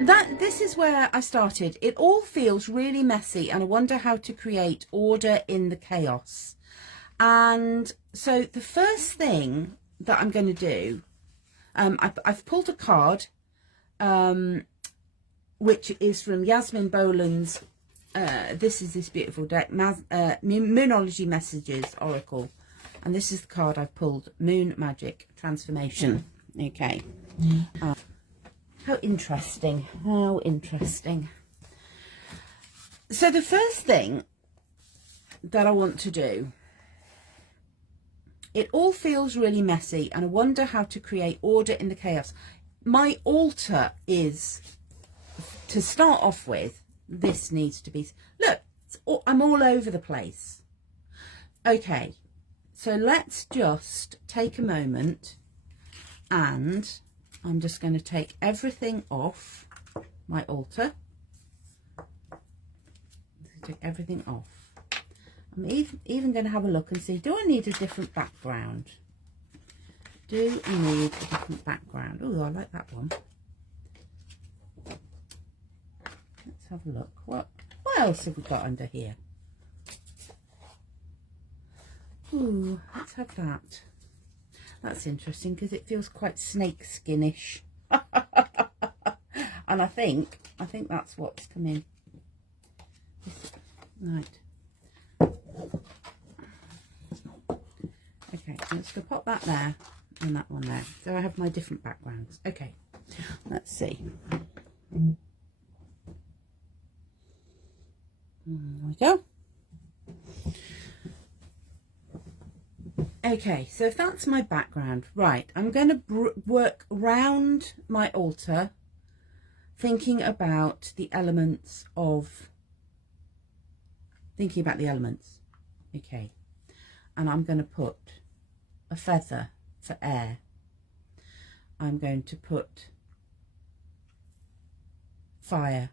This is where I started. It all feels really messy and I wonder how to create order in the chaos. And so the first thing that I'm going to do, I've pulled a card, which is from Yasmin Boland's, this beautiful deck, Moonology Messages Oracle. And this is the card I've pulled, Moon Magic Transformation. Okay. How interesting. How interesting. So the first thing that I want to do, it all feels really messy and I wonder how to create order in the chaos. My altar is, to start off with, this needs to be, look, I'm all over the place. Okay, so let's just take a moment and I'm just going to take everything off my altar. Take everything off. I'm even going to have a look and see, do I need a different background? Do I need a different background? Oh, I like that one. Let's have a look. What else have we got under here? Ooh, let's have that. That's interesting because it feels quite snake skinish. And I think that's what's coming. Right. Okay, I'm just going to pop that there and that one there. So I have my different backgrounds. Okay, let's see. There we go. Okay, so if that's my background, right, I'm going to work around my altar, thinking about the elements. Okay, and I'm going to put a feather for air. I'm going to put fire.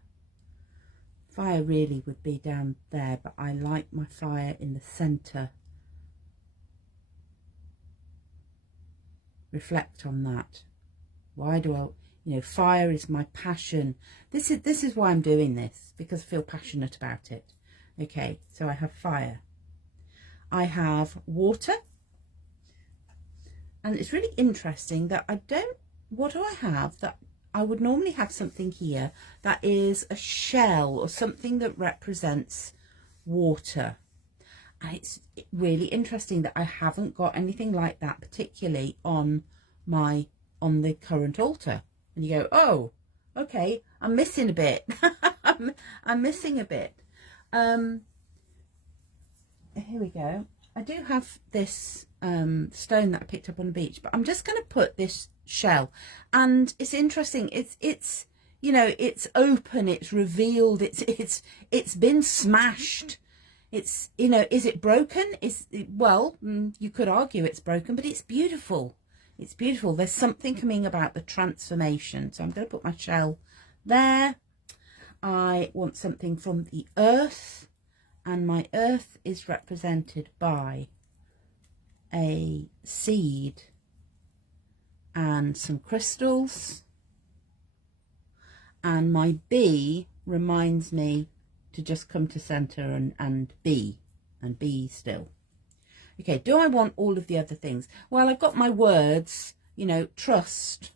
Fire really would be down there, but I like my fire in the center. Reflect on that. Why do I, fire is my passion. This is why I'm doing this, because I feel passionate about it. Okay, so I have fire. I have water. And it's really interesting that what do I have that I would normally have something here that is a shell or something that represents water. And it's really interesting that I haven't got anything like that, particularly on the current altar. And you go, oh, okay, I'm missing a bit. I'm missing a bit. Here we go. I do have this stone that I picked up on the beach, but I'm just going to put this shell. And it's interesting. It's open. It's revealed. It's been smashed. It's, is it broken? You could argue it's broken, but it's beautiful. It's beautiful. There's something coming about the transformation. So I'm going to put my shell there. I want something from the earth, and my earth is represented by a seed and some crystals. And my bee reminds me to just come to center and be still. Okay, do I want all of the other things? Well, I've got my words, trust,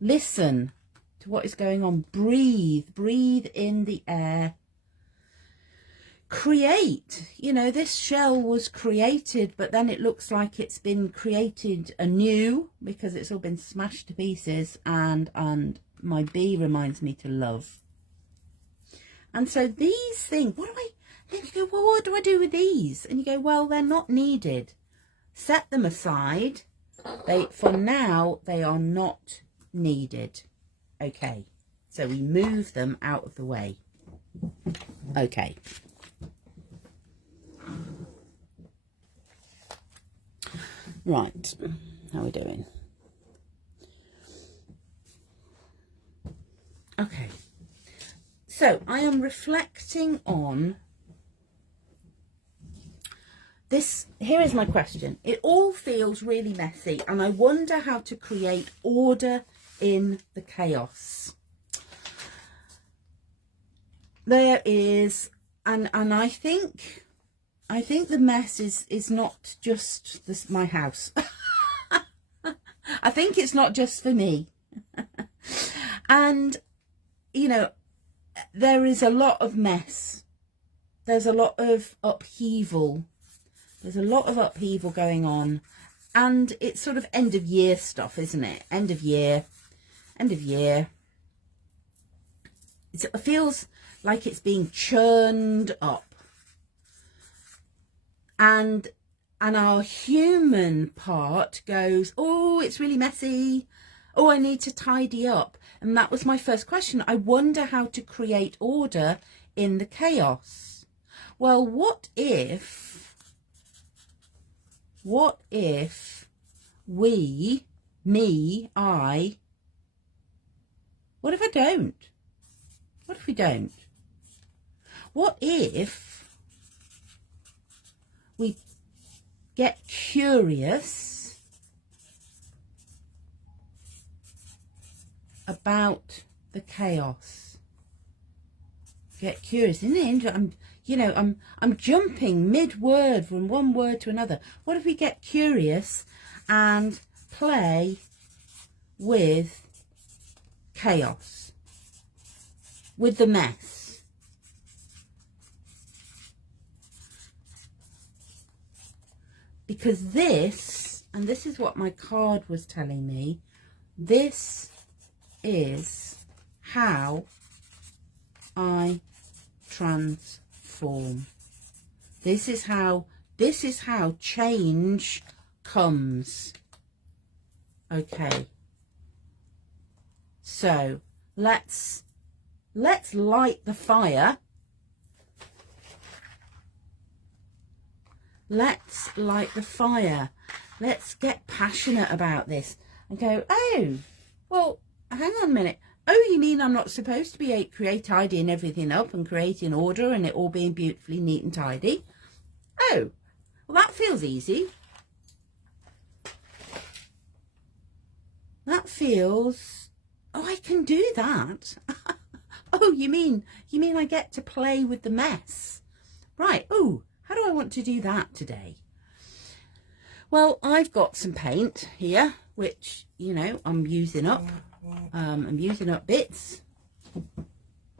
listen to what is going on, breathe in the air, create. This shell was created, but then it looks like it's been created anew because it's all been smashed to pieces, and my bee reminds me to love. And so these things, then you go, well, what do I do with these? And you go, well, they're not needed. Set them aside. For now, they are not needed. Okay, so we move them out of the way. Okay. Right, how are we doing? Okay. So I am reflecting on this. Here is my question. It all feels really messy and I wonder how to create order in the chaos. there is, and I think the mess is not just this, my house. I think it's not just for me. And, you know, there is a lot of mess. There's a lot of upheaval. There's a lot of upheaval going on. And it's sort of end of year stuff, isn't it? End of year. End of year. It feels like it's being churned up. And our human part goes, oh, it's really messy. Oh, I need to tidy up. And that was my first question. I wonder how to create order in the chaos. Well, what if we, me, I, what if I don't? What if we don't? What if we get curious about the chaos? Get curious, isn't it interesting? I'm jumping mid-word from one word to another. What if we get curious and play with chaos, with the mess? Because this, and this is what my card was telling me, this is how I transform. This is how change comes. Okay. So let's light the fire. Let's light the fire. Let's get passionate about this and go, oh, well, hang on a minute. Oh, you mean I'm not supposed to be tidying everything up and creating order and it all being beautifully neat and tidy? Oh, well, that feels easy. That feels, oh, I can do that. Oh, you mean I get to play with the mess? Right. Oh, how do I want to do that today? Well, I've got some paint here, which, you know, I'm using up. I'm using up bits.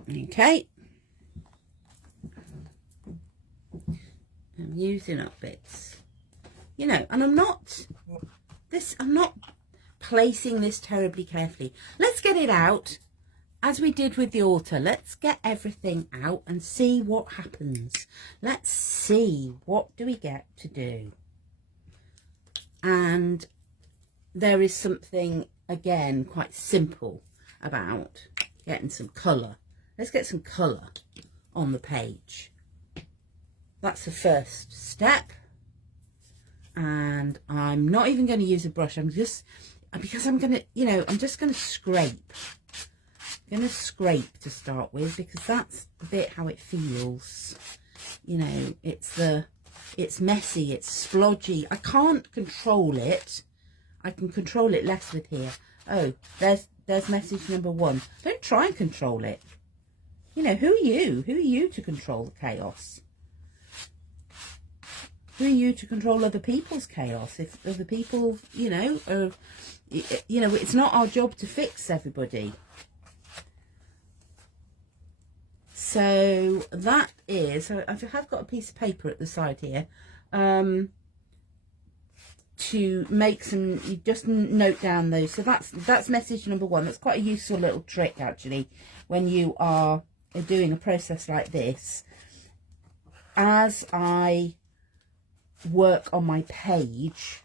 Okay. I'm using up bits. You know, and I'm not placing this terribly carefully. Let's get it out as we did with the altar. Let's get everything out and see what happens. Let's see, what do we get to do? And there is something, again, quite simple about getting some colour. Let's get some colour on the page. That's the first step. And I'm not even going to use a brush. I'm just, because I'm going to, you know, I'm just going to scrape. I'm going to scrape to start with, because that's a bit how it feels. You know, it's messy, it's splodgy. I can't control it. I can control it less with here. Oh, there's message number 1. Don't try and control it. You know, who are you? Who are you to control the chaos? Who are you to control other people's chaos? If other people, you know, are, you know, it's not our job to fix everybody. So that is, so I have got a piece of paper at the side here. To make some, you just note down those. So that's message number 1. That's quite a useful little trick, actually, when you are doing a process like this. As I work on my page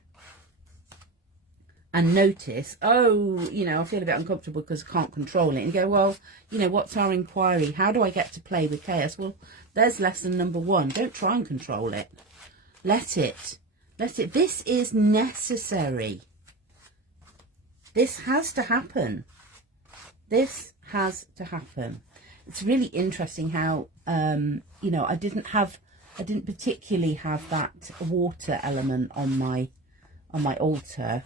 and notice, oh, you know, I feel a bit uncomfortable because I can't control it, and go, well, you know, what's our inquiry? How do I get to play with chaos? Well, there's lesson number 1. Don't try and control it. Let it. This is necessary. This has to happen. This has to happen. It's really interesting how, you know, I didn't particularly have that water element on my altar.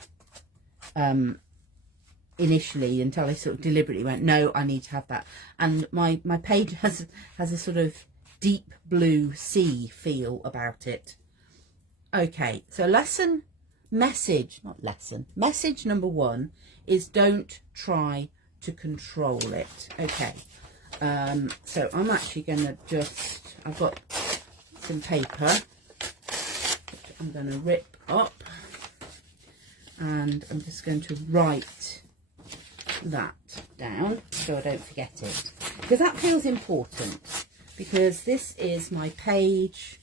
initially, until I sort of deliberately went, no, I need to have that. And my page has a sort of deep blue sea feel about it. Okay, so message number 1 is don't try to control it. Okay, so I'm actually going to I've got some paper which I'm going to rip up, and I'm just going to write that down so I don't forget it, because that feels important, because this is my page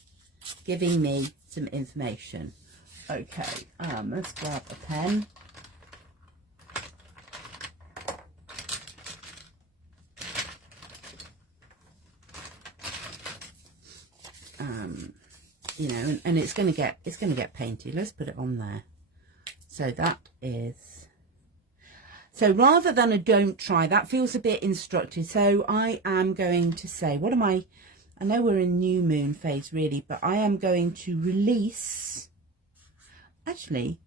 giving me some information. Okay, let's grab a pen. You know, and it's going to get painted. Let's put it on there. So that is, so rather than a don't try, that feels a bit instructive. So I am going to say, I know we're in new moon phase really, but I am going to release, actually,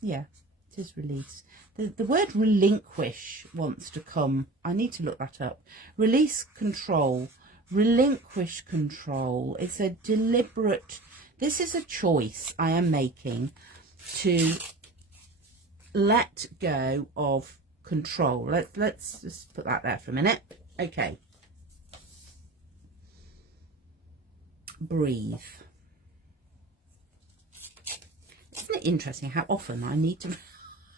yeah, it is release. The word relinquish wants to come. I need to look that up. Release control, relinquish control. It's a deliberate, this is a choice I am making to let go of control. Let's just put that there for a minute. Okay. Breathe. Isn't it interesting how often I need to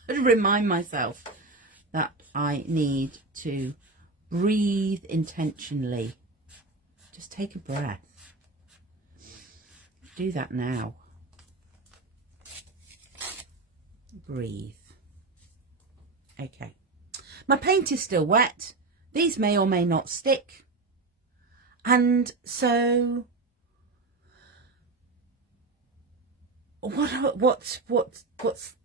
remind myself that I need to breathe intentionally? Just take a breath. Do that now. Breathe. Okay. My paint is still wet. These may or may not stick. And so what's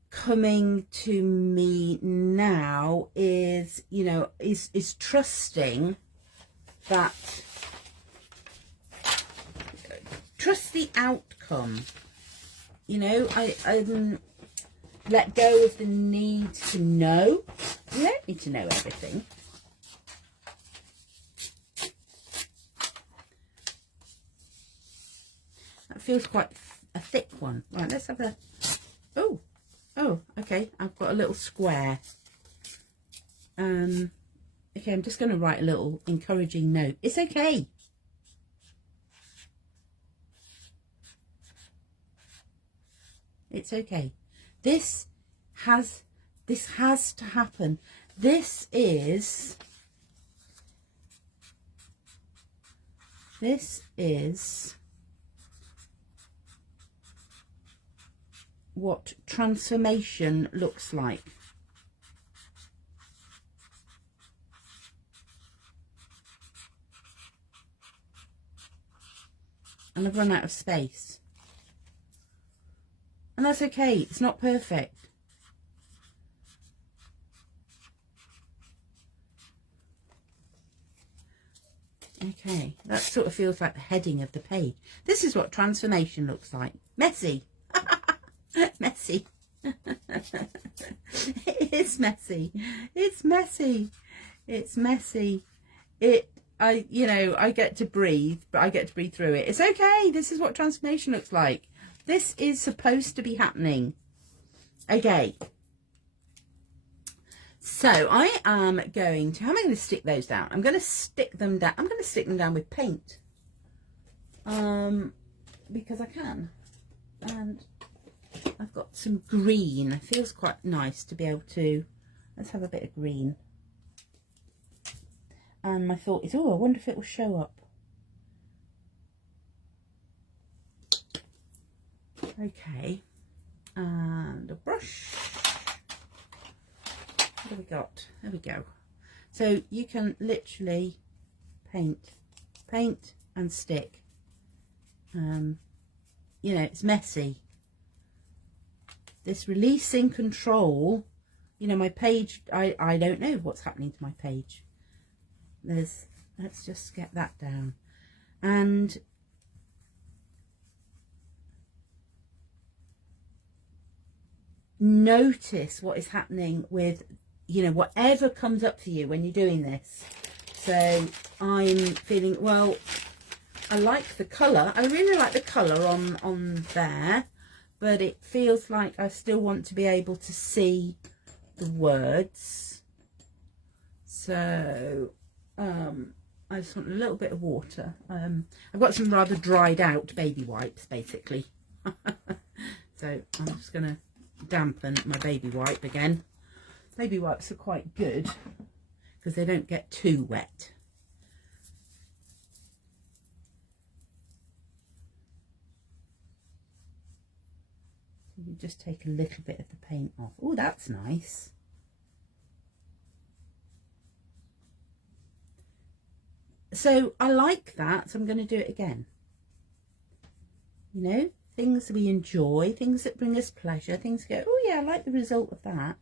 coming to me now is, you know, is trusting that, trust the outcome. You know, I let go of the need to know. You don't need to know everything. That feels quite a thick one. Right, let's have a, oh, okay, I've got a little square. Okay, I'm just going to write a little encouraging note. It's okay. It's okay. This has to happen. This is what transformation looks like. And I've run out of space. And that's okay. It's not perfect. Okay, that sort of feels like the heading of the page. This is what transformation looks like. Messy. Messy. It's messy. It's messy. It's messy. I get to breathe, but I get to breathe through it. It's okay. This is what transformation looks like. This is supposed to be happening. Okay. So I am going to, how am I going to stick those down? I'm going to stick them down. I'm going to stick them down with paint. Because I can. And I've got some green. It feels quite nice to be able to, let's have a bit of green. And my thought is, oh, I wonder if it will show up. Okay. And a brush. What have we got? There we go. So you can literally paint and stick. You know, it's messy. This releasing control, you know, my page, I don't know what's happening to my page. Let's just get that down. And notice what is happening with you know, whatever comes up for you when you're doing this. So I'm feeling, well, I like the colour. I really like the colour on there, but it feels like I still want to be able to see the words. So I just want a little bit of water. I've got some rather dried out baby wipes, basically. So I'm just going to dampen my baby wipe again. Baby wipes are quite good because they don't get too wet. You just take a little bit of the paint off. Oh, that's nice. So I like that, so I'm going to do it again. You know, things we enjoy, things that bring us pleasure, things go, oh yeah, I like the result of that.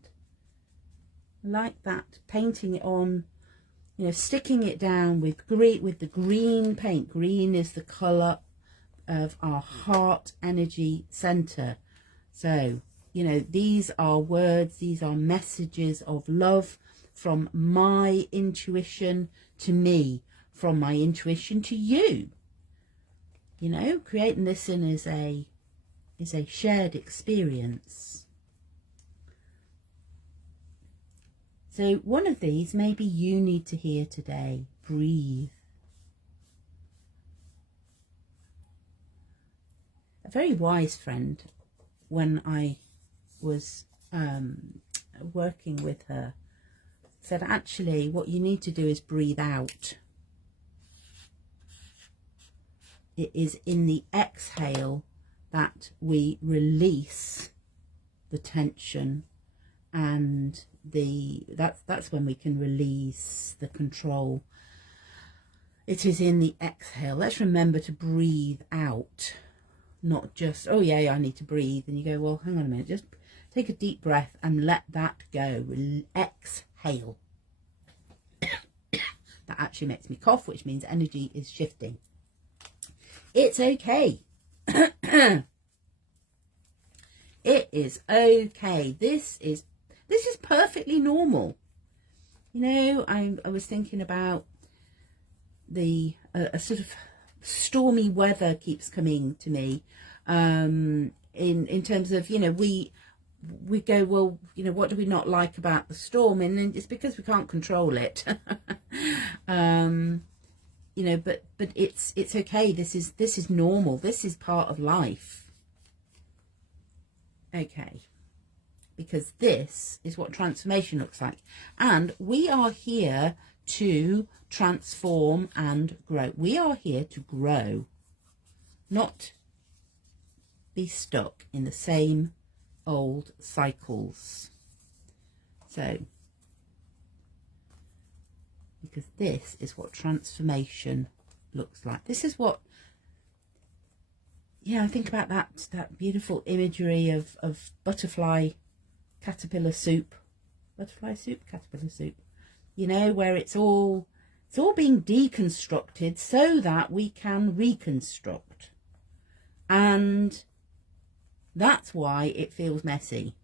I like that, painting it on, you know, sticking it down with the green paint. Green is the colour of our heart energy centre. So, you know, these are words, these are messages of love from my intuition to me, from my intuition to you. You know, creating this in is a shared experience. So one of these maybe you need to hear today. Breathe. A very wise friend, when I was working with her, said actually what you need to do is breathe out. It is in the exhale that we release the tension, and that's when we can release the control. It is in the exhale. Let's remember to breathe out, not just, oh yeah, I need to breathe. And you go, well, hang on a minute, just take a deep breath and let that go. Exhale. That actually makes me cough, which means energy is shifting. It's okay. It is okay. This is perfectly normal. You know, I was thinking about the a sort of stormy weather keeps coming to me, in terms of, you know, we go, well, you know, what do we not like about the storm? And then it's because we can't control it. You know, but it's okay. This is normal. This is part of life. Okay. Because this is what transformation looks like. And we are here to transform and grow. We are here to grow, not be stuck in the same old cycles. So, because this is what transformation looks like. This is what, yeah, I think about that beautiful imagery of butterfly caterpillar soup, caterpillar soup, you know, where it's all being deconstructed so that we can reconstruct. And that's why it feels messy.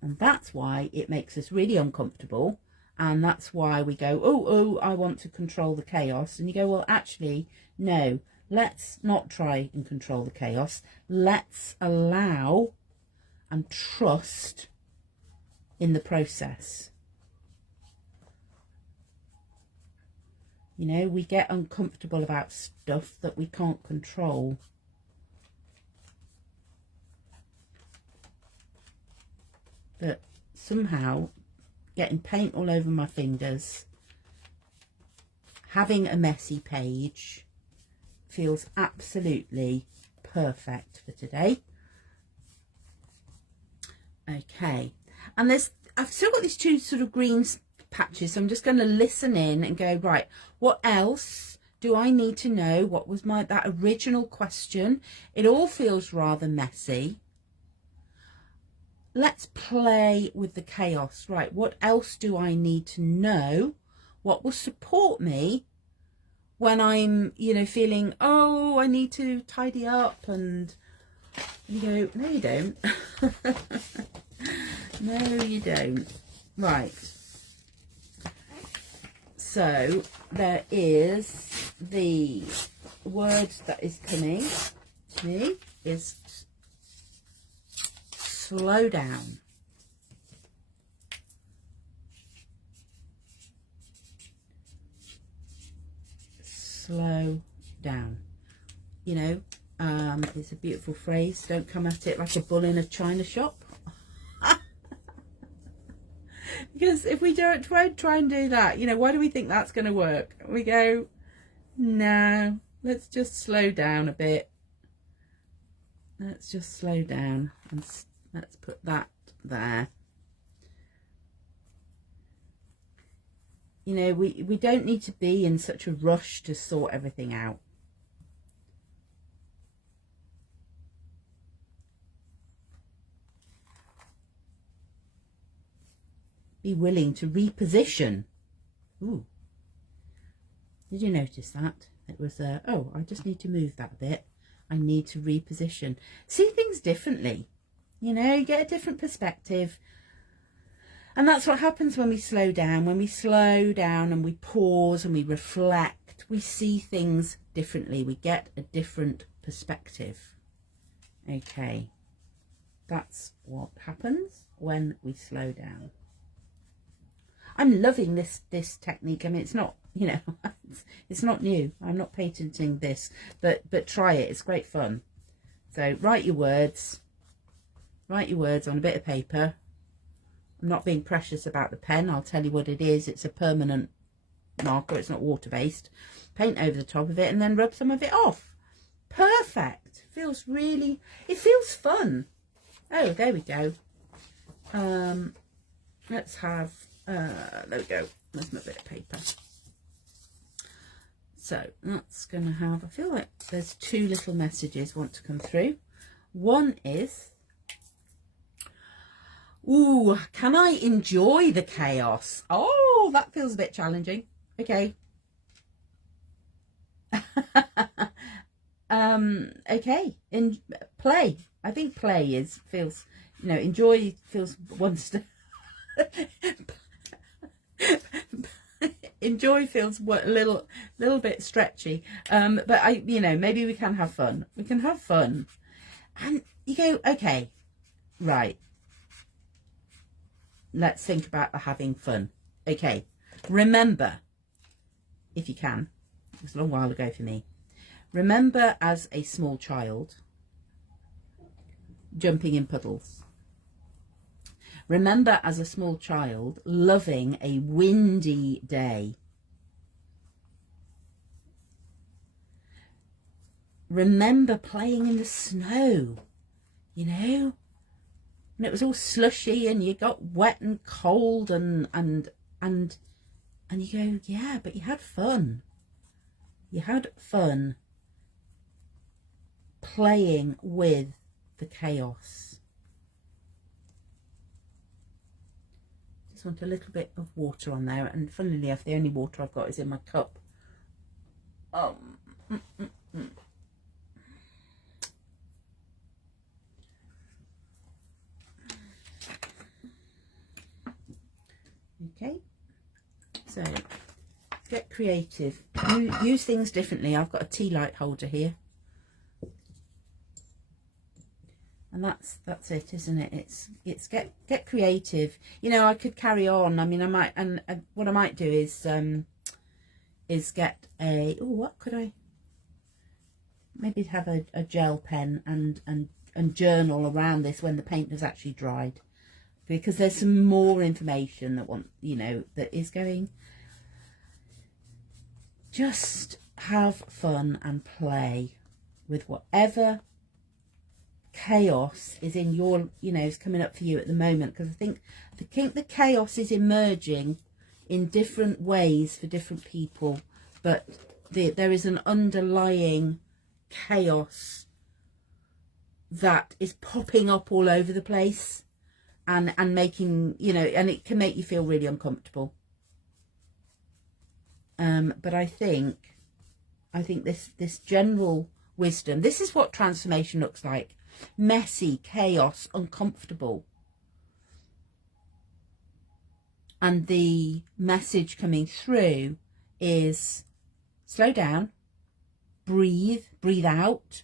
And that's why it makes us really uncomfortable. And that's why we go, oh, I want to control the chaos. And you go, well, actually, no, let's not try and control the chaos. Let's allow and trust in the process. You know, we get uncomfortable about stuff that we can't control. But somehow, getting paint all over my fingers, having a messy page, feels absolutely perfect for today. Okay, and I've still got these two sort of green patches, so I'm just going to listen in and go, right, what else do I need to know? What was that original question? It all feels rather messy. Let's play with the chaos. Right, what else do I need to know? What will support me when I'm, you know, feeling, oh, I need to tidy up, and you go, no, you don't. No, you don't. Right. So there is the word that is coming to me is slow down. Slow down. You know, it's a beautiful phrase. Don't come at it like a bull in a china shop. Because if we don't try and do that, you know, why do we think that's going to work? We go, no, let's just slow down a bit. Let's just slow down and let's put that there. You know, we don't need to be in such a rush to sort everything out. Be willing to reposition. Ooh. Did you notice that? It was, oh, I just need to move that a bit. I need to reposition. See things differently. You know, you get a different perspective. And that's what happens when we slow down. When we slow down and we pause and we reflect, we see things differently. We get a different perspective. Okay. That's what happens when we slow down. I'm loving this technique. I mean, it's not, you know, it's not new. I'm not patenting this, but try it. It's great fun. So write your words on a bit of paper. I'm not being precious about the pen. I'll tell you what it is. It's a permanent marker. It's not water-based. Paint over the top of it and then rub some of it off. Perfect. Feels really, it feels fun. Oh, there we go. Let's have, there we go. There's my bit of paper. So that's going to have, I feel like there's two little messages want to come through. One is, ooh, can I enjoy the chaos? Oh, that feels a bit challenging. Okay. Okay. Play. I think play feels, you know, enjoy feels one step. Enjoy feels a little bit stretchy, but you know, maybe we can have fun. We can have fun, and you go, okay, right. Let's think about the having fun. Okay, remember, if you can, it was a long while ago for me. Remember, as a small child, jumping in puddles. Remember as a small child loving a windy day. Remember playing in the snow, you know, and it was all slushy and you got wet and cold and you go, yeah, but you had fun. You had fun playing with the chaos. Want a little bit of water on there, and funnily enough, the only water I've got is in my cup. Okay, so get creative. Use things differently. I've got a tea light holder here. And that's it, isn't it? It's get creative. You know, I could carry on. I mean, I might, and what I might do is get a, oh, what could I? Maybe have a gel pen and journal around this when the paint has actually dried, because there's some more information that is going. Just have fun and play with whatever chaos is in your, is coming up for you at the moment, because I think the chaos is emerging in different ways for different people, but there is an underlying chaos that is popping up all over the place and making, and it can make you feel really uncomfortable. But I think this general wisdom, this is what transformation looks like. Messy, chaos, uncomfortable. And the message coming through is slow down, breathe out.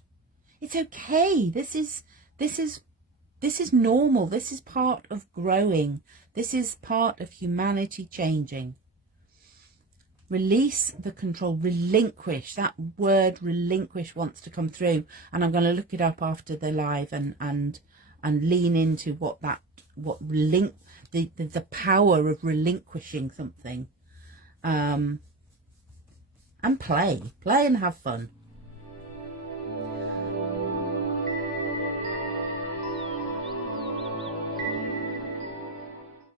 It's okay. This is normal. This is part of growing. This is part of humanity changing. Release the control, relinquish. That word relinquish wants to come through, and I'm going to look it up after the live and lean into the power of relinquishing something. And play and have fun.